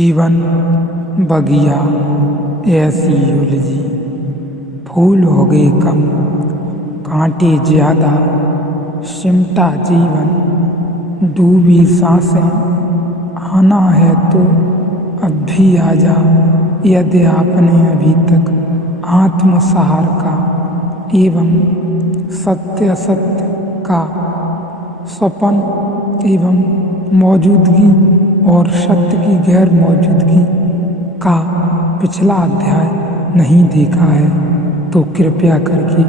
जीवन बगिया ऐसी उलझी, फूल हो गए कम, कांटे ज्यादा, सिमटा जीवन, डूबी सांसें, आना है तो अब भी आजा, यदि आपने अभी तक आत्मसहार का एवं सत्य असत्य का स्वपन एवं मौजूदगी और सत्य की गैर मौजूदगी का पिछला अध्याय नहीं देखा है तो कृपया करके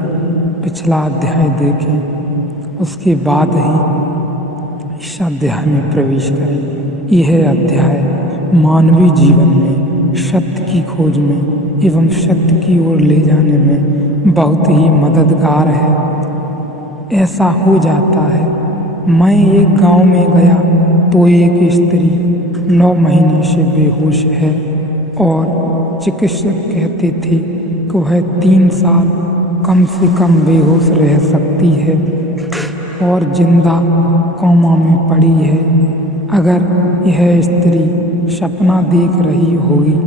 पिछला अध्याय देखें, उसके बाद ही इस अध्याय में प्रवेश करें। यह अध्याय मानवीय जीवन में सत्य की खोज में एवं सत्य की ओर ले जाने में बहुत ही मददगार है। ऐसा हो जाता है, मैं एक गांव में गया तो एक स्त्री 9 महीने से बेहोश है और चिकित्सक कहते थे कि वह 3 साल कम से कम बेहोश रह सकती है और जिंदा कोमा में पड़ी है। अगर यह स्त्री सपना देख रही होगी,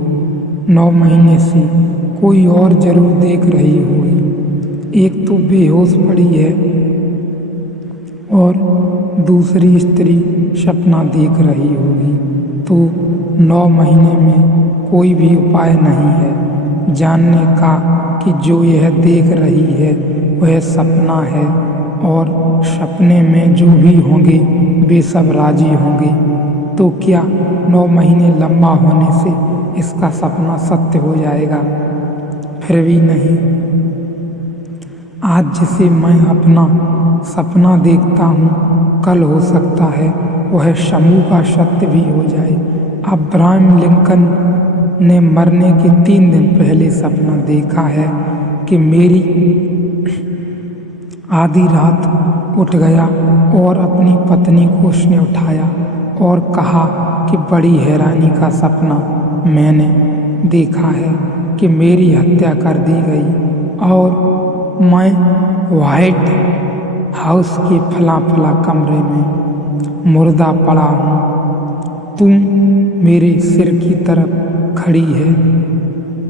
9 महीने से कोई और जरूर देख रही होगी। एक तो बेहोश पड़ी है और दूसरी स्त्री सपना देख रही होगी, तो 9 महीने में कोई भी उपाय नहीं है जानने का कि जो यह देख रही है वह सपना है और सपने में जो भी होंगे वे सब राजी होंगे। तो क्या 9 महीने लंबा होने से इसका सपना सत्य हो जाएगा? फिर भी नहीं। आज जिसे मैं अपना सपना देखता हूँ, कल हो सकता है वह समूह का सत्य भी हो जाए। अब्राहम लिंकन ने मरने के 3 दिन पहले सपना देखा है कि मेरी आधी रात उठ गया और अपनी पत्नी को उसने उठाया और कहा कि बड़ी हैरानी का सपना मैंने देखा है कि मेरी हत्या कर दी गई और मैं व्हाइट हाउस के फला फला कमरे में मुर्दा पड़ा हूँ। तुम मेरे सिर की तरफ खड़ी है,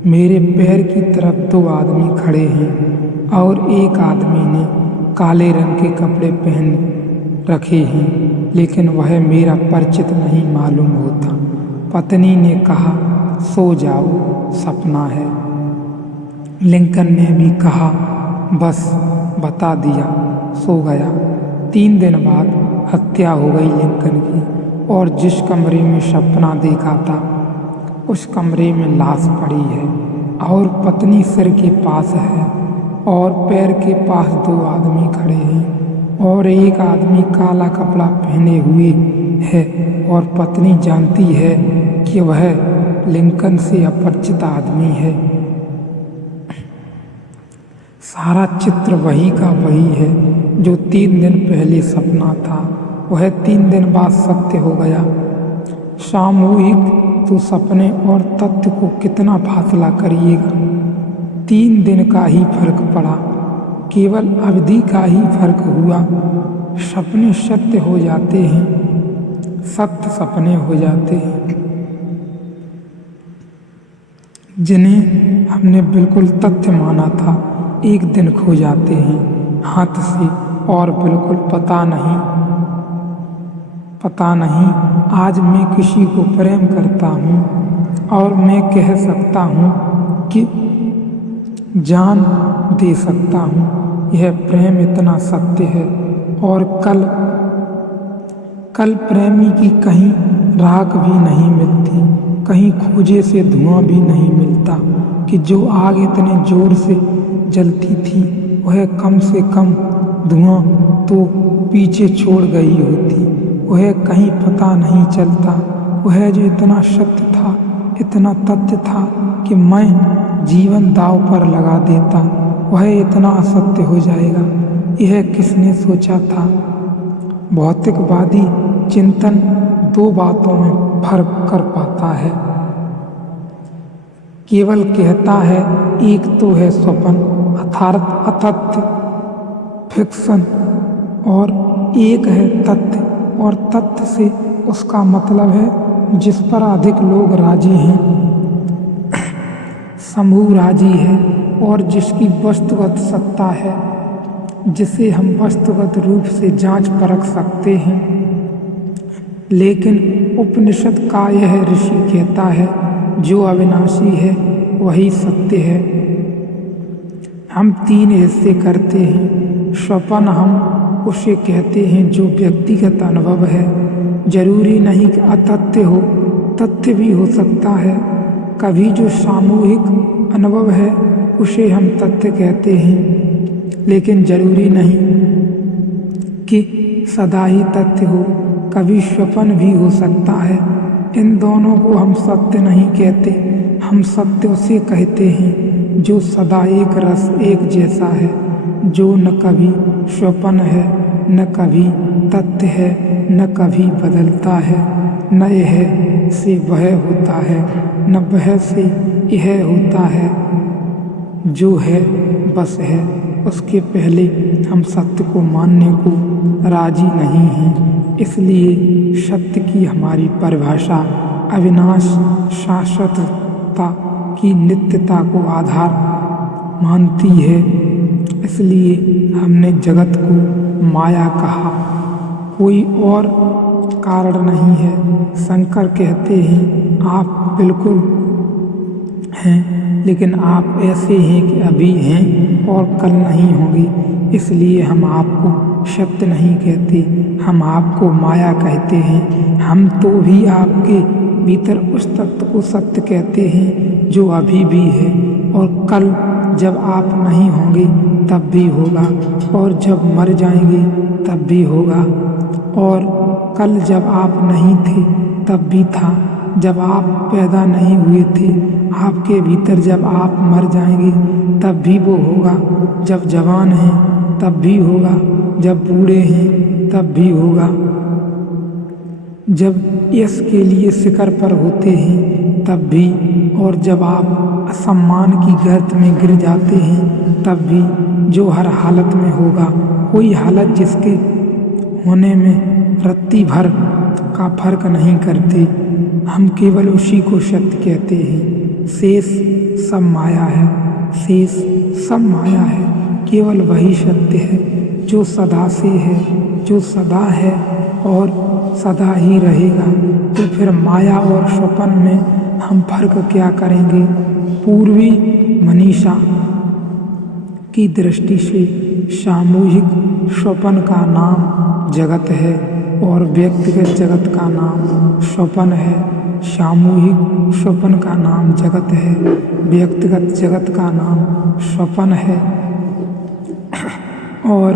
मेरे पैर की तरफ 2 आदमी खड़े हैं और एक आदमी ने काले रंग के कपड़े पहन रखे हैं, लेकिन वह मेरा परिचित नहीं मालूम होता। पत्नी ने कहा, सो जाओ, सपना है। लिंकन ने भी कहा, बस बता दिया, सो गया। 3 दिन बाद हत्या हो गई लिंकन की और जिस कमरे में सपना देखा था उस कमरे में लाश पड़ी है और पत्नी सिर के पास है और पैर के पास 2 आदमी खड़े हैं और एक आदमी काला कपड़ा पहने हुए है और पत्नी जानती है कि वह लिंकन से अपरिचित आदमी है। सारा चित्र वही का वही है जो 3 दिन पहले सपना था, वह 3 दिन बाद सत्य हो गया। सामूहिक तो सपने और तथ्य को कितना फासला करिएगा। 3 दिन का ही फर्क पड़ा, केवल अवधि का ही फर्क हुआ। सपने सत्य हो जाते हैं, सत्य सपने हो जाते हैं। जिन्हें हमने बिल्कुल तथ्य माना था, एक दिन खो जाते हैं हाथ से और बिल्कुल पता नहीं। आज मैं किसी को प्रेम करता हूँ और मैं कह सकता हूँ कि जान दे सकता हूँ, यह प्रेम इतना सत्य है। और कल प्रेमी की कहीं राख भी नहीं मिलती, कहीं खोजे से धुआं भी नहीं मिलता कि जो आग इतने जोर से जलती थी वह कम से कम धुआं तो पीछे छोड़ गई होती। वह कहीं पता नहीं चलता। वह जो इतना सत्य था, इतना तथ्य था कि मैं जीवन दांव पर लगा देता, वह इतना असत्य हो जाएगा, यह किसने सोचा था? भौतिकवादी चिंतन 2 बातों में फर्क कर पाता है। केवल कहता है, एक तो है स्वप्न अर्थात अतथ्य फिक्शन और एक है तथ्य, और तथ्य से उसका मतलब है जिस पर अधिक लोग राजी हैं, समूह राजी है, और जिसकी वस्तुगत सत्ता है, जिसे हम वस्तुगत रूप से जांच परख सकते हैं। लेकिन उपनिषद का यह ऋषि कहता है, जो अविनाशी है वही सत्य है। हम 3 हिस्से करते हैं। स्वपन हम उसे कहते हैं जो व्यक्तिगत अनुभव है। जरूरी नहीं कि अतथ्य हो, तथ्य भी हो सकता है। कभी जो सामूहिक अनुभव है उसे हम तथ्य कहते हैं, लेकिन जरूरी नहीं कि सदा ही तथ्य हो। कभी स्वप्न भी हो सकता है। इन दोनों को हम सत्य नहीं कहते, हम सत्य उसे कहते हैं जो सदा एक रस एक जैसा है, जो न कभी स्वप्न है, न कभी तथ्य है, न कभी बदलता है, न यह से वह होता है, न वह से यह होता है। जो है बस है, उसके पहले हम सत्य को मानने को राजी नहीं हैं। इसलिए सत्य की हमारी परिभाषा अविनाश शाश्वतता की नित्यता को आधार मानती है। इसलिए हमने जगत को माया कहा, कोई और कारण नहीं है। शंकर कहते हैं, आप बिल्कुल हैं, लेकिन आप ऐसे हैं कि अभी हैं और कल नहीं होंगे। इसलिए हम आपको सत्य नहीं कहते, हम आपको माया कहते हैं। हम तो भी आपके भीतर उस तत्व को सत्य कहते हैं जो अभी भी है, और कल जब आप नहीं होंगे तब भी होगा, और जब मर जाएंगे तब भी होगा। और कल जब आप नहीं थे तब भी था, जब आप पैदा नहीं हुए थे आपके भीतर, जब आप मर जाएंगे तब भी वो होगा। जब जवान हैं तब भी होगा, जब बूढ़े हैं तब भी होगा, जब यश के लिए शिखर पर होते हैं तब भी, और जब आप असम्मान की गर्त में गिर जाते हैं तब भी। जो हर हालत में होगा, कोई हालत जिसके होने में रत्ती भर का फर्क नहीं करते। हम केवल उसी को सत्य कहते हैं। शेष सब माया है, शेष सब माया है। केवल वही सत्य है जो सदा से है, जो सदा है और सदा ही रहेगा। तो फिर माया और स्वप्न में हम फर्क क्या करेंगे? पूर्वी मनीषा की दृष्टि से सामूहिक स्वप्न का नाम जगत है और व्यक्तिगत जगत का नाम स्वप्न है। सामूहिक स्वप्न का नाम जगत है, व्यक्तिगत जगत का नाम स्वप्न है। और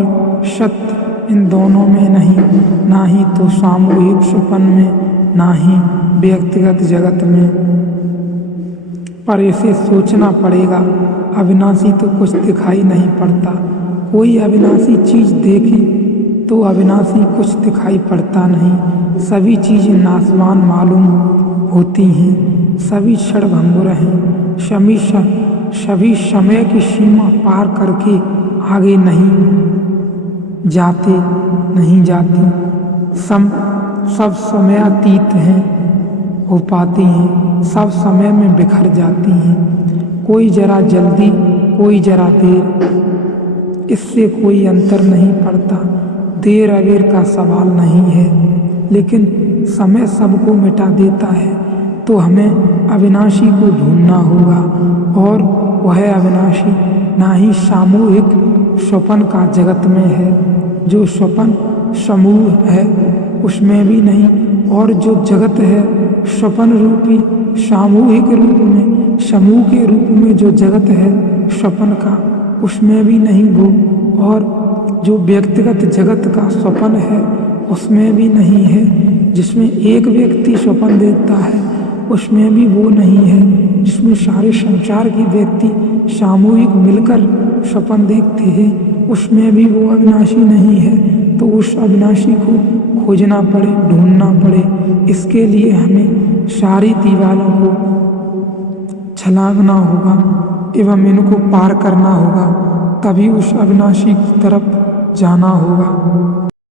सत्य इन दोनों में नहीं, ना ही तो सामूहिक स्वप्न में, ना ही व्यक्तिगत जगत में। पर इसे सोचना पड़ेगा। अविनाशी तो कुछ दिखाई नहीं पड़ता। कोई अविनाशी चीज देखी तो अविनाशी कुछ दिखाई पड़ता नहीं। सभी चीजें नाशवान मालूम होती हैं, सभी क्षणभंगुर हैं, सभी समय की सीमा पार करके आगे नहीं जाती। सब समयातीत हैं, हो पाती हैं, सब समय में बिखर जाती हैं। कोई जरा जल्दी, कोई जरा देर, इससे कोई अंतर नहीं पड़ता। देर अबेर का सवाल नहीं है, लेकिन समय सबको मिटा देता है। तो हमें अविनाशी को ढूंढना होगा, और वह अविनाशी ना ही सामूहिक स्वप्न का जगत में है, जो स्वप्न समूह है उसमें भी नहीं, और जो जगत है स्वप्न रूपी सामूहिक रूप में, समूह के रूप में जो जगत है स्वप्न का, उसमें भी नहीं वो। और जो व्यक्तिगत जगत का स्वप्न है उसमें भी नहीं है। जिसमें एक व्यक्ति स्वप्न देखता है उसमें भी वो नहीं है। जिसमें सारे संसार के व्यक्ति सामूहिक मिलकर स्वप्न देखते हैं उसमें भी वो अविनाशी नहीं है। तो उस अविनाशी को खोजना पड़े, ढूंढना पड़े। इसके लिए हमें सारी दीवारों को छलांगना होगा एवं इनको पार करना होगा, तभी उस अविनाशी की तरफ जाना होगा।